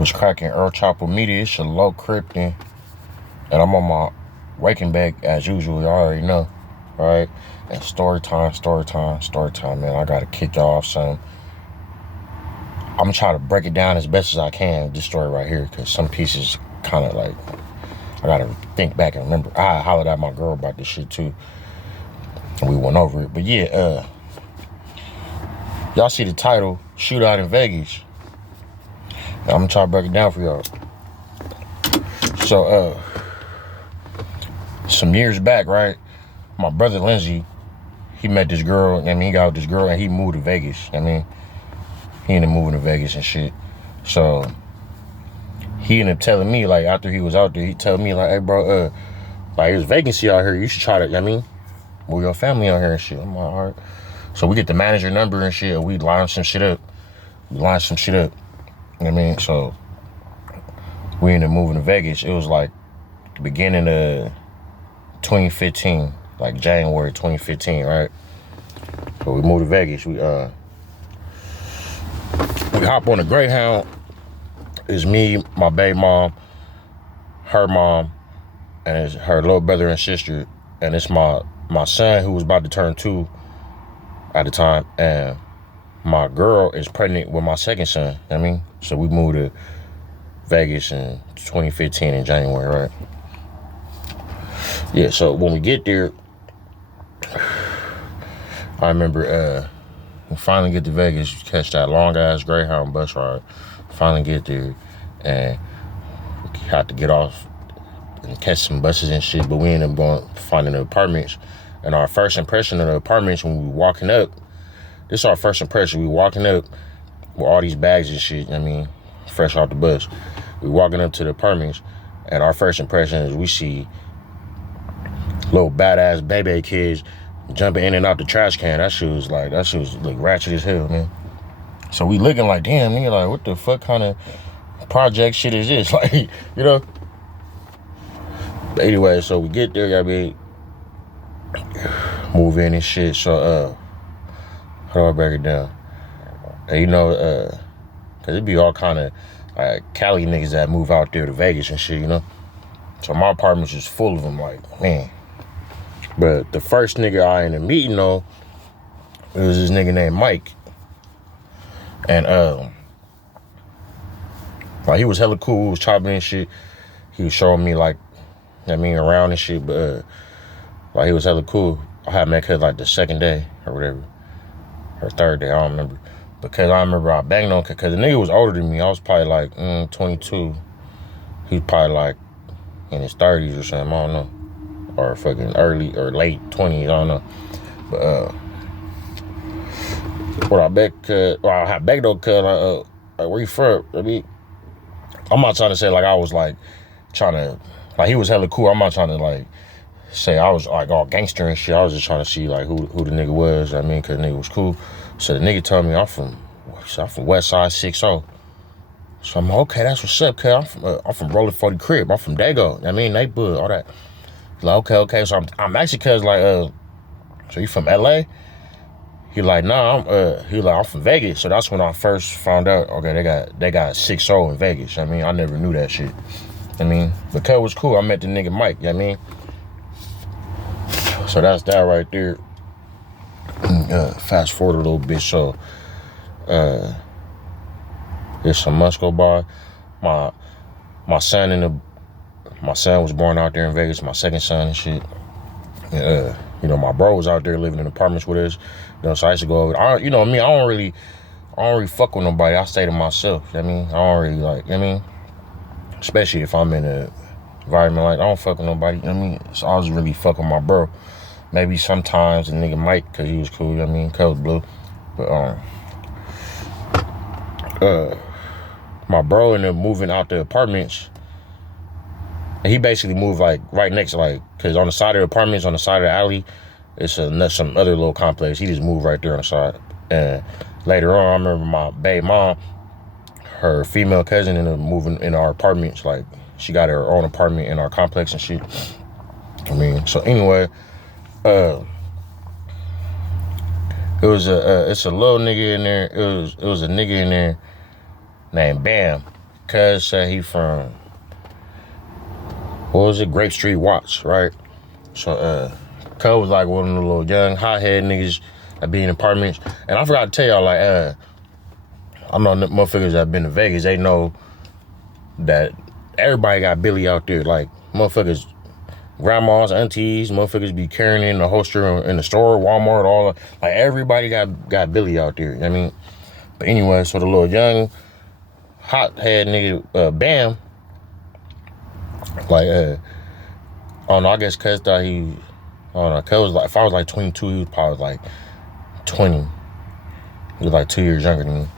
Was cracking Earl Chopper Media. It's a low Krypton. And I'm on my waking back as usual. You already know. Right? And story time, man. I gotta kick y'all off some. I'm gonna try to break it down as best as I can, this story right here, because some pieces kind of like, I gotta think back and remember. I hollered at my girl about this shit too. And we went over it. But yeah, y'all see the title, Shootout in Vegas. I'm gonna try to break it down for y'all. So, some years back, right? My brother Lindsay, he met this girl, he got with this girl and he moved to Vegas. He ended up moving to Vegas and shit. So, he ended up telling me, like, after he was out there, he told me, like, hey, bro, like, there's vacancy out here. You should try to, move your family out here and shit. I'm like, all right. So, we get the manager number and shit, and we line some shit up. So we ended up moving to Vegas. It was like the beginning of 2015, like January 2015, right? So we moved to Vegas. We hop on a Greyhound. It's me, my baby mom, her mom, and it's her little brother and sister, and it's my son who was about to turn 2 at the time, and my girl is pregnant with my second son. So we moved to Vegas in 2015 in January, right? Yeah, so when we get there, I remember we finally get to Vegas, catch that long ass Greyhound bus ride. Finally get there, and we had to get off and catch some buses and shit, but we ended up finding the apartments. And our first impression of the apartments when we were walking up, this is our first impression. We walking up with all these bags and shit, fresh off the bus. We walking up to the apartments, and our first impression is we see little badass baby kids jumping in and out the trash can. That shit was like ratchet as hell, man. So we looking like, damn, nigga, like, what the fuck kind of project shit is this? Like, you know? But anyway, so we get there, move in and shit. So, how do I break it down? And cause it be all kind of Cali niggas that move out there to Vegas and shit, So my apartment's just full of them, like, man. But the first nigga I ended up meeting, though, it was this nigga named Mike. And, like, he was hella cool, he was chopping and shit. He was showing me, like, around and shit, but, like, he was hella cool. I had met her, like, the second day or whatever. Or third day, I don't remember. Because I remember I banged on, because the nigga was older than me. I was probably, like, 22. He was probably, like, in his 30s or something, I don't know. Or fucking early or late 20s, I don't know. But, I had begged on, cuz, like, where you from? I'm not trying to say, like, I was, like, trying to, like, he was hella cool. I'm not trying to, like, say I was, like, all gangster and shit. I was just trying to see, like, who the nigga was, because the nigga was cool. So the nigga told me I'm from West Side 60. So I'm like, okay, that's what's up, cuz. I'm from Rolling 40 Crib. I'm from Dago. Neighborhood, all that. He's like, okay. So I'm actually, cuz, like, so you from LA? He like, nah, I'm from Vegas. So that's when I first found out, okay, they got 60 in Vegas. I never knew that shit. But cuz was cool. I met the nigga Mike, So that's that right there. Fast forward a little bit. So, there's some months go by. My son was born out there in Vegas. My second son and shit. My bro was out there living in apartments with us. So I used to go over. I don't really fuck with nobody. I stay to myself. I don't really like. Especially if I'm in an environment like I don't fuck with nobody. So I was really fucking my bro. Maybe sometimes the nigga Mike, cause he was cool. Cuz blue. But my bro ended up moving out the apartments. And he basically moved like right next to cause on the side of the apartments, on the side of the alley, it's some other little complex. He just moved right there on the side. And later on, I remember my baby mom, her female cousin ended up moving in our apartments. Like, she got her own apartment in our complex and shit. So anyway, it's a little nigga in there. It was a nigga in there named Bam. cuz said he from, what was it, Grape Street Watch, right? So cuz was like one of the little young hot-head niggas that be in apartments. And I forgot to tell y'all, like, I know motherfuckers that been to Vegas, they know that everybody got Billy out there. Like, motherfuckers, grandmas, aunties, motherfuckers be carrying in the holster in the store, Walmart, all like everybody got Billy out there. You know what I mean? But anyway, so the little young hot head nigga, Bam, like I don't know, I guess cuz thought I don't know, cuz was like, if I was like 22, he was probably like 20. He was like 2 years younger than me.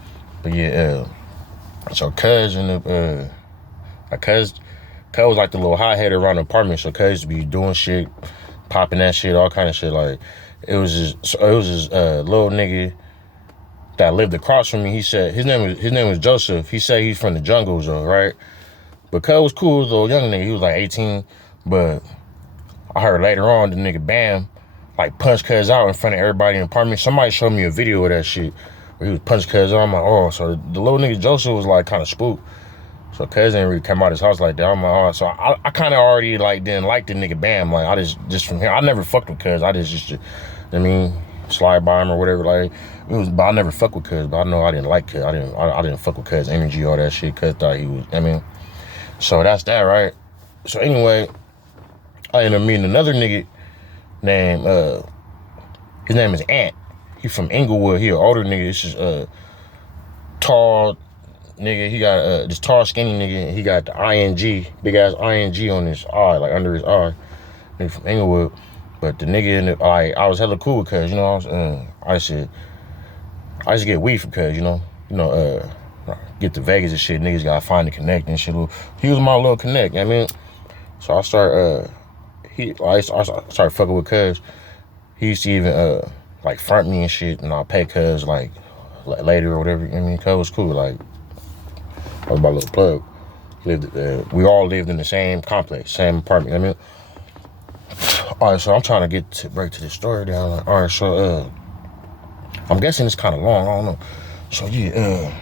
But yeah, so cuz and the cuz was like the little hothead around the apartment. So cuz be doing shit, popping that shit, all kind of shit. Like it was this little nigga that lived across from me. He said his name was Joseph. He said he's from the jungles though, right? But cuz was cool, little young nigga. He was like 18, but I heard later on the nigga Bam like punched cuz out in front of everybody in the apartment. Somebody showed me a video of that shit where he was punched cuz out. I'm like, oh, so the little nigga Joseph was like kind of spooked. So cuz didn't really come out his house like that. I'm like, oh, so I kind of already like didn't like the nigga Bam. Like I just from here, I never fucked with cuz. I just I mean, slide by him or whatever. Like but I never fucked with cuz. But I know I didn't like cuz. I didn't fuck with cuz energy, all that shit. Cuz thought he was. I mean, so that's that, right? So anyway, I ended up meeting another nigga named his name is Ant. He from Inglewood. He an older nigga. This is tall nigga. He got this tall skinny nigga. He got the ING, big ass ING on his eye, like under his eye. Nigga from Inglewood. But the nigga in the I was hella cool because you know I used to get weed from cuz get to Vegas and shit. Niggas gotta find the connect and shit. He was my little connect. You know what I mean, so I started I started fucking with cuz. He used to even like front me and shit, and I'll pay cuz like later or whatever. I mean, cuz was cool. Like I was my little plug. We all lived in the same complex, same apartment. I mean, all right. So I'm trying to break to the story down. Like, all right. So I'm guessing it's kind of long. I don't know. So yeah.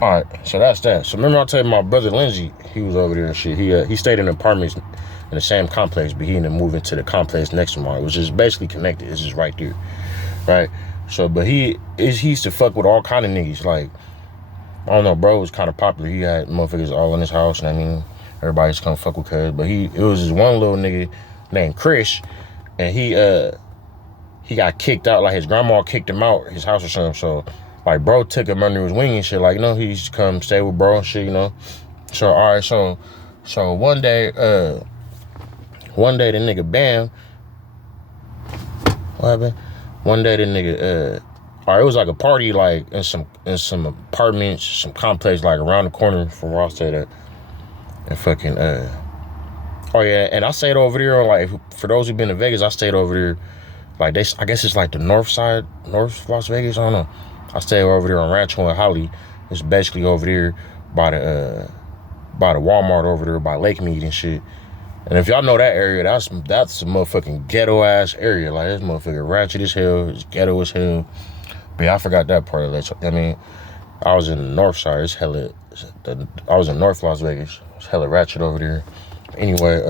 All right. So that's that. So remember I told you my brother Lindsay, he was over there and shit. He stayed in apartments in the same complex, but he ended up moving to the complex next to mine, which is basically connected. It's just right there, right? So, but he used to fuck with all kind of niggas. Like I don't know, bro was kind of popular. He had motherfuckers all in his house, and I mean, everybody's come fuck with cuz. But it was this one little nigga named Chris, and he got kicked out. Like his grandma kicked him out his house or something. So like bro took him under his wing and shit. Like he used to come stay with bro and shit. So all right, so one day the nigga Bam, what happened? One day the nigga all right, it was like a party like in some apartments, some complex like around the corner from where I stayed at. And fucking oh yeah, and I stayed over there like for those who've been to Vegas, I stayed over there like I guess it's like the north Las Vegas, I don't know. I stayed over there on Rancho and Holly. It's basically over there by the Walmart over there by Lake Mead and shit. And if y'all know that area, that's a motherfucking ghetto ass area. Like this motherfucking ratchet as hell, it's ghetto as hell. But yeah, I forgot that part of that. I mean, I was in the north side. I was in North Las Vegas. It's hella ratchet over there. Anyway,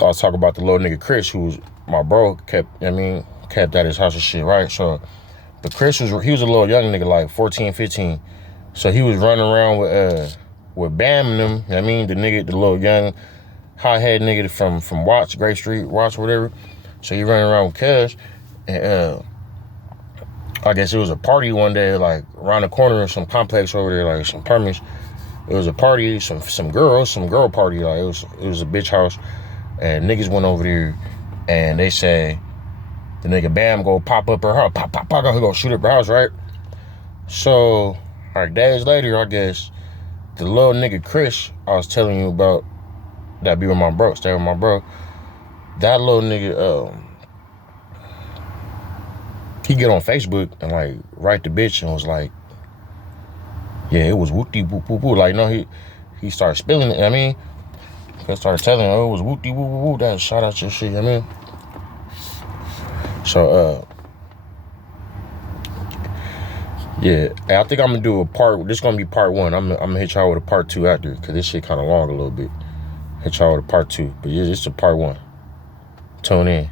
I was talking about the little nigga Chris, who was my bro, kept at his house and shit, right? So, but Chris was a little young nigga, like 14, 15. So he was running around with Bam and them. You know what I mean, the little young hot-head nigga from Watts, Grape Street, Watts, whatever. So he running around with cuz, and I guess it was a party one day, like around the corner of some complex over there, like some apartments. It was a party, some girl party, like it was a bitch house, and niggas went over there, and they say the nigga Bam go pop up her house, pop, he go shoot up her house, right? So, like days later, I guess the little nigga Chris I was telling you about that be with my bro, stay with my bro. That little nigga, he get on Facebook and like write the bitch and was like, yeah, it was whoopty whoop whoop whoop. Like no, he started spilling it. I mean, he started telling him, oh, it was whoopty whoop whoop whoop. That shout out your shit. I mean, so Yeah, hey, I think I'm gonna do a part. This gonna be part one. I'm gonna hit y'all with a part two after, cause this shit kind of long a little bit. Hit y'all with a part two, but yeah, it's a part one. Tune in.